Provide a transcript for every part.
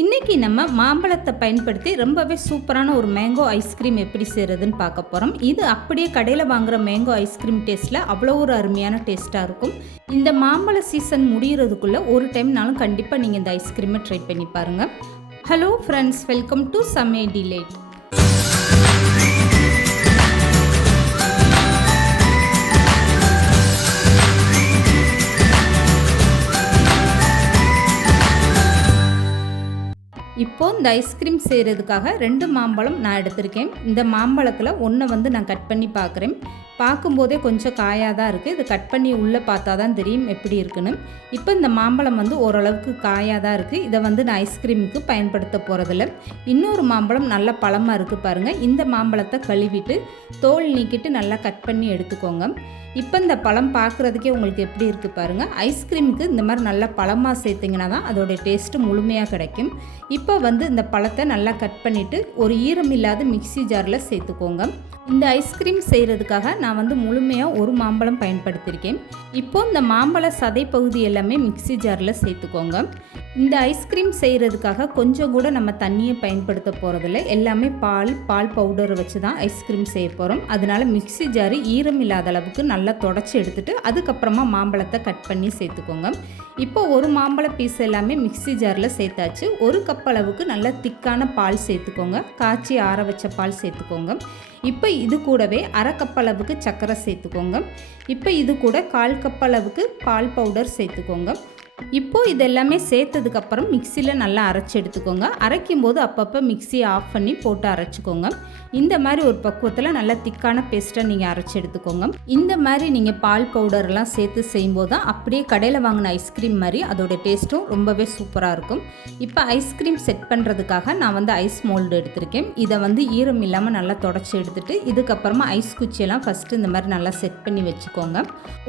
இன்றைக்கி நம்ம மாம்பழத்தை பயன்படுத்தி ரொம்பவே சூப்பரான ஒரு மேங்கோ ஐஸ்கிரீம் எப்படி செய்கிறதுன்னு பார்க்க போகிறோம். இது அப்படியே கடையில் வாங்குகிற மேங்கோ ஐஸ்கிரீம் டேஸ்ட்டில் அவ்வளோ ஒரு அருமையான டேஸ்ட்டாக இருக்கும். இந்த மாம்பழ சீசன் முடிகிறதுக்குள்ளே ஒரு டைம்னாலும் கண்டிப்பாக நீங்கள் இந்த ஐஸ்கிரீமை ட்ரை பண்ணி பாருங்கள். ஹலோ ஃப்ரெண்ட்ஸ், வெல்கம் டு சமே டிலேட். இப்போது இந்த ஐஸ்கிரீம் செய்கிறதுக்காக 2 மாம்பழம் நான் எடுத்திருக்கேன். இந்த மாம்பழத்தில் ஒன்றை நான் கட் பண்ணி பார்க்குறேன். பார்க்கும்போதே கொஞ்சம் காயாக தான் இருக்குது. இது கட் பண்ணி உள்ளே பார்த்தா தான் தெரியும் எப்படி இருக்குன்னு. இப்போ இந்த மாம்பழம் ஓரளவுக்கு காயாக தான் இருக்குது. இதை நான் ஐஸ்கிரீமுக்கு பயன்படுத்த போகிறதில்ல. இன்னொரு மாம்பழம் நல்ல பழமாக இருக்குது பாருங்கள். இந்த மாம்பழத்தை கழுவிட்டு தோல் நீக்கிட்டு நல்லா கட் பண்ணி எடுத்துக்கோங்க. இப்போ இந்த பழம் பார்க்குறதுக்கே உங்களுக்கு எப்படி இருக்குது பாருங்கள். ஐஸ்கிரீமுக்கு இந்த மாதிரி நல்லா பழமாக சேர்த்திங்கன்னா தான் அதோடைய டேஸ்ட்டு முழுமையாக கிடைக்கும். இப்போ இந்த பழத்தை நல்லா கட் பண்ணிவிட்டு ஒரு ஈரம் இல்லாத மிக்ஸி ஜாரில் சேர்த்துக்கோங்க. இந்த ஐஸ்கிரீம் செய்கிறதுக்காக நான் முழுமையாக ஒரு மாம்பழம் பயன்படுத்தியிருக்கேன். இப்போது இந்த மாம்பழ சதை பகுதி எல்லாமே மிக்ஸி ஜாரில் சேர்த்துக்கோங்க. இந்த ஐஸ்கிரீம் செய்கிறதுக்காக கொஞ்சம் கூட நம்ம தண்ணியை பயன்படுத்த போகிறதில்ல. எல்லாமே பால் பவுடரை வச்சு தான் ஐஸ்கிரீம் செய்ய போகிறோம். அதனால் மிக்ஸி ஜாரு ஈரம் இல்லாத அளவுக்கு நல்லா தொடச்சி எடுத்துகிட்டு அதுக்கப்புறமா மாம்பழத்தை கட் பண்ணி சேர்த்துக்கோங்க. இப்போ ஒரு மாம்பழ பீஸ் எல்லாமே மிக்ஸி ஜாரில் சேர்த்தாச்சு. 1 கப் அளவுக்கு நல்லா திக்கான பால் சேர்த்துக்கோங்க. காய்ச்சி ஆற வச்ச பால் சேர்த்துக்கோங்க. இப்போ இது கூடவே 1/2 கப் அளவுக்கு சர்க்கரை சேர்த்துக்கோங்க. இப்போ இது கூட 1/4 கப் அளவுக்கு பால் பவுடர் சேர்த்துக்கோங்க. இப்போது இதெல்லாமே சேர்த்ததுக்கப்புறம் மிக்சியில் நல்லா அரைச்சி எடுத்துக்கோங்க. அரைக்கும் போது அப்பப்போ மிக்ஸியை ஆஃப் பண்ணி போட்டு அரைச்சிக்கோங்க. இந்த மாதிரி ஒரு பக்குவத்தில் நல்லா திக்கான பேஸ்ட்டை நீங்கள் அரைச்சி எடுத்துக்கோங்க. இந்த மாதிரி நீங்கள் பால் பவுடர்லாம் சேர்த்து செய்யும்போது தான் அப்படியே கடையில் வாங்கின ஐஸ்கிரீம் மாதிரி அதோட டேஸ்ட்டும் ரொம்பவே சூப்பராக இருக்கும். இப்போ ஐஸ்கிரீம் செட் பண்ணுறதுக்காக நான் ஐஸ் மோல்டு எடுத்திருக்கேன். இதை ஈரம் இல்லாமல் நல்லா தொடச்சி எடுத்துகிட்டு இதுக்கப்புறமா ஐஸ் குச்சியெல்லாம் ஃபஸ்ட்டு இந்த மாதிரி நல்லா செட் பண்ணி வச்சுக்கோங்க.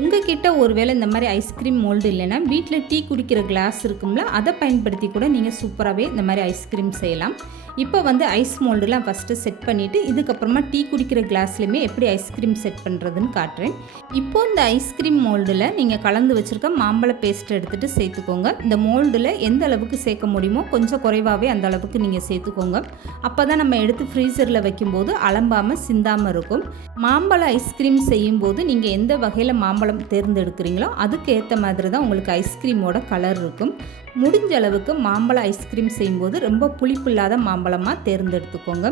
உங்ககிட்ட ஒருவேளை இந்த மாதிரி ஐஸ்கிரீம் மோல்டு இல்லைன்னா வீட்டில் டீ குடிக்கிற கிளாஸ் இருக்கும்ல, அதை பயன்படுத்தி கூட நீங்கள் சூப்பராகவே இந்த மாதிரி ஐஸ்கிரீம் செய்யலாம். இப்போ ஐஸ் மோல்டுலாம் ஃபஸ்ட்டு செட் பண்ணிவிட்டு இதுக்கப்புறமா டீ குடிக்கிற கிளாஸ்லையுமே எப்படி ஐஸ்கிரீம் செட் பண்ணுறதுன்னு காட்டுறேன். இப்போது இந்த ஐஸ்கிரீம் மோல்டில் நீங்கள் கலந்து வச்சுருக்க மாம்பழ பேஸ்ட் எடுத்துகிட்டு சேர்த்துக்கோங்க. இந்த மோல்டில் எந்த அளவுக்கு சேர்க்க முடியுமோ கொஞ்சம் குறைவாகவே அந்த அளவுக்கு நீங்கள் சேர்த்துக்கோங்க. அப்போ தான் நம்ம எடுத்து ஃப்ரீசரில் வைக்கும்போது அலம்பாமல் சிந்தாமல் இருக்கும். மாம்பழ ஐஸ்கிரீம் செய்யும்போது நீங்கள் எந்த வகையில் மாம்பழம் தேர்ந்தெடுக்கிறீங்களோ அதுக்கு ஏற்ற மாதிரி தான் உங்களுக்கு ஐஸ்கிரீமோட கலர் இருக்கும். முடிஞ்ச அளவுக்கு மாம்பழ ஐஸ்கிரீம் செய்யும்போது ரொம்ப புளிப்பில்லாத மாம்பழமாக தேர்ந்தெடுத்துக்கோங்க.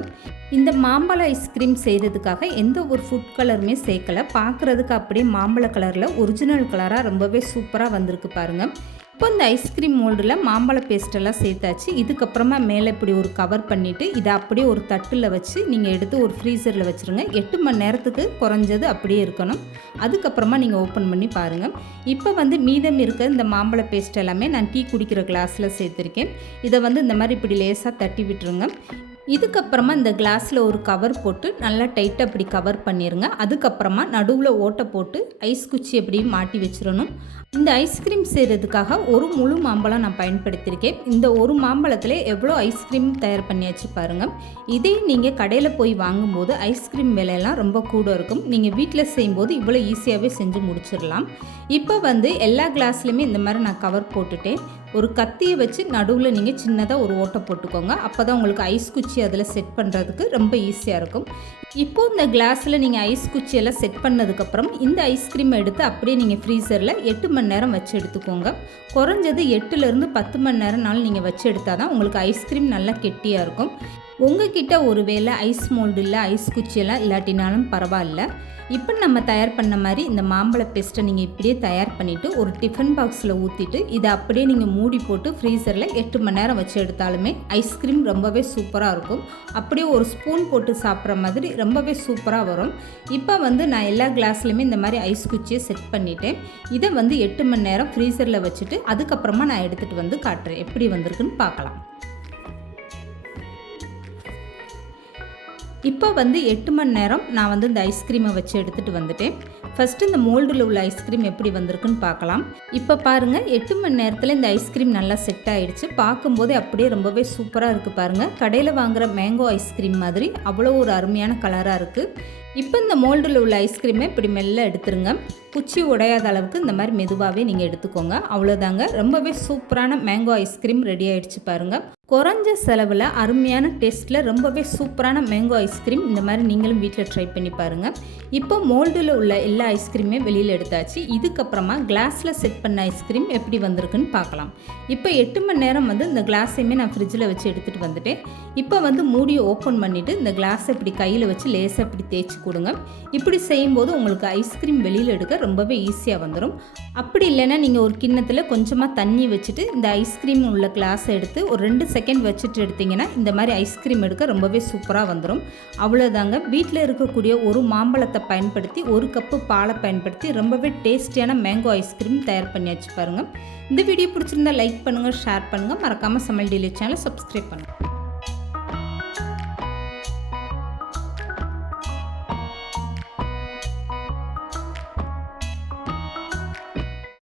இந்த மாம்பழ ஐஸ்கிரீம் செய்கிறதுக்காக எந்த ஒரு ஃபுட் கலருமே சேர்க்கலை. பார்க்குறதுக்கு அப்படியே மாம்பழ கலரில் ஒரிஜினல் கலராக ரொம்பவே சூப்பராக வந்திருக்கு பாருங்கள். இப்போ இந்த ஐஸ்கிரீம் மோல்டில் மாம்பழ பேஸ்ட்டெல்லாம் சேர்த்தாச்சு. இதுக்கப்புறமா மேலே இப்படி ஒரு கவர் பண்ணிவிட்டு இதை அப்படியே ஒரு தட்டில் வச்சு நீங்கள் எடுத்து ஒரு ஃப்ரீசரில் வச்சுருங்க. 8 மணி நேரத்துக்கு குறைஞ்சது அப்படியே இருக்கணும். அதுக்கப்புறமா நீங்கள் ஓப்பன் பண்ணி பாருங்கள். இப்போ மீதம் இருக்க இந்த மாம்பழ பேஸ்ட் எல்லாமே நான் டீ குடிக்கிற கிளாஸில் சேர்த்துருக்கேன். இதை இந்த மாதிரி இப்படி லேசாக தட்டி விட்டுருங்க. இதுக்கப்புறமா இந்த கிளாஸில் ஒரு கவர் போட்டு நல்லா டைட்டாக அப்படி கவர் பண்ணிடுங்க. அதுக்கப்புறமா நடுவில் ஓட்டை போட்டு ஐஸ் குச்சி எப்படி மாட்டி வச்சிடணும். இந்த ஐஸ்கிரீம் செய்கிறதுக்காக ஒரு முழு மாம்பழம் நான் பயன்படுத்தியிருக்கேன். இந்த ஒரு மாம்பழத்தில் எவ்வளோ ஐஸ்கிரீம் தயார் பண்ணியாச்சு பாருங்கள். இதே நீங்கள் கடையில் போய் வாங்கும்போது ஐஸ்கிரீம் விலையெல்லாம் ரொம்ப கூட இருக்கும். நீங்கள் வீட்டில் செய்யும்போது இவ்வளோ ஈஸியாகவே செஞ்சு முடிச்சிடலாம். இப்போ எல்லா கிளாஸ்லையுமே இந்த மாதிரி நான் கவர் போட்டுட்டேன். ஒரு கத்தியை வச்சு நடுவில் நீங்கள் சின்னதாக ஒரு ஓட்டை போட்டுக்கோங்க. அப்போ தான் உங்களுக்கு ஐஸ் குச்சி அதில் செட் பண்ணுறதுக்கு ரொம்ப ஈஸியாக இருக்கும். இப்போது இந்த கிளாஸில் நீங்கள் ஐஸ் குச்சியெல்லாம் செட் பண்ணதுக்கப்புறம் இந்த ஐஸ்கிரீமை எடுத்து அப்படியே நீங்கள் ஃப்ரீசரில் 8 மணி நேரம் வச்சு எடுத்துக்கோங்க. குறைஞ்சது 8லேருந்து 10 மணி நேரம்னாலும் நீங்கள் வச்சு எடுத்தால் தான் உங்களுக்கு ஐஸ்கிரீம் நல்லா கெட்டியாக இருக்கும். உங்ககிட்ட ஒரு வேளை ஐஸ் மோல்டு இல்லை ஐஸ் குச்சியெல்லாம் இல்லாட்டினாலும் பரவாயில்ல. இப்போ நம்ம தயார் பண்ண மாதிரி இந்த மாம்பழ பேஸ்ட்டை நீங்கள் இப்படியே தயார் பண்ணிவிட்டு ஒரு டிஃபன் பாக்ஸில் ஊற்றிட்டு இதை அப்படியே நீங்கள் மூடி போட்டு ஃப்ரீசரில் 8 மணி நேரம் வச்சு எடுத்தாலுமே ஐஸ்கிரீம் ரொம்பவே சூப்பராக இருக்கும். அப்படியே ஒரு ஸ்பூன் போட்டு சாப்பிட்ற மாதிரி ரொம்பவே சூப்பராக வரும். இப்போ நான் எல்லா கிளாஸ்லையுமே இந்த மாதிரி ஐஸ் குச்சியை செட் பண்ணிவிட்டேன். இதை 8 மணி நேரம் ஃப்ரீசரில் வச்சுட்டு அதுக்கப்புறமா நான் எடுத்துகிட்டு காட்டுறேன் எப்படி வந்திருக்குன்னு பார்க்கலாம். இப்போ 8 மணி நேரம் நான் இந்த ஐஸ்கிரீமை வச்சு எடுத்துகிட்டு வந்துட்டேன். ஃபஸ்ட்டு இந்த மோல்டில் உள்ள ஐஸ்கிரீம் எப்படி வந்திருக்குன்னு பார்க்கலாம். இப்போ பாருங்கள், 8 மணி நேரத்தில் இந்த ஐஸ்கிரீம் நல்லா செட் ஆகிடுச்சு. பார்க்கும்போதே அப்படியே ரொம்பவே சூப்பராக இருக்குது பாருங்கள். கடையில் வாங்குகிற மேங்கோ ஐஸ்கிரீம் மாதிரி அவ்வளோ ஒரு அருமையான கலராக இருக்குது. இப்போ இந்த மோல்டில் உள்ள ஐஸ்கிரீமை இப்படி மெல்ல எடுத்துருங்க. குச்சி உடையாத அளவுக்கு இந்த மாதிரி மெதுவாகவே நீங்கள் எடுத்துக்கோங்க. அவ்வளோதாங்க, ரொம்பவே சூப்பரான மேங்கோ ஐஸ்கிரீம் ரெடி ஆகிடுச்சு பாருங்கள். குறைஞ்ச செலவில் அருமையான டேஸ்ட்டில் ரொம்பவே சூப்பரான மேங்கோ ஐஸ்கிரீம் இந்த மாதிரி நீங்களும் வீட்டில் ட்ரை பண்ணி பாருங்கள். இப்போ மோல்டில் உள்ள எல்லா ஐஸ்கிரீமே வெளியில் எடுத்தாச்சு. இதுக்கப்புறமா கிளாஸில் செட் பண்ண ஐஸ்கிரீம் எப்படி வந்திருக்குன்னு பார்க்கலாம். இப்போ 8 மணி நேரம் இந்த கிளாஸையுமே நான் ஃப்ரிட்ஜில் வச்சு எடுத்துகிட்டு வந்துட்டேன். இப்போ மூடியை ஓப்பன் பண்ணிவிட்டு இந்த கிளாஸை இப்படி கையில் வச்சு லேசாக இப்படி தேய்ச்சி கொடுங்க. இப்படி செய்யும்போது உங்களுக்கு ஐஸ்கிரீம் வெளியில் எடுக்க ரொம்பவே ஈஸியாக வந்துடும். அப்படி இல்லைன்னா நீங்கள் ஒரு கிண்ணத்தில் கொஞ்சமாக தண்ணி வச்சுட்டு இந்த ஐஸ்கிரீம் உள்ள கிளாஸை எடுத்து ஒரு 2 செகண்ட் வச்சுட்டு எடுத்திங்கன்னா இந்த மாதிரி ஐஸ்கிரீம் எடுக்க ரொம்பவே சூப்பராக வந்துடும். அவ்வளோதாங்க, வீட்டில் இருக்கக்கூடிய ஒரு மாம்பழத்தை பயன்படுத்தி 1 கப்பு பாலை பயன்படுத்தி ரொம்பவே டேஸ்டியான மேங்கோ ஐஸ்கிரீம் தயார் பண்ணியாச்சு பாருங்கள். இந்த வீடியோ பிடிச்சிருந்தா லைக் பண்ணுங்கள், ஷேர் பண்ணுங்கள், மறக்காமல் சமையல் டெய்லி சேனலை சப்ஸ்கிரைப் பண்ணுங்கள்.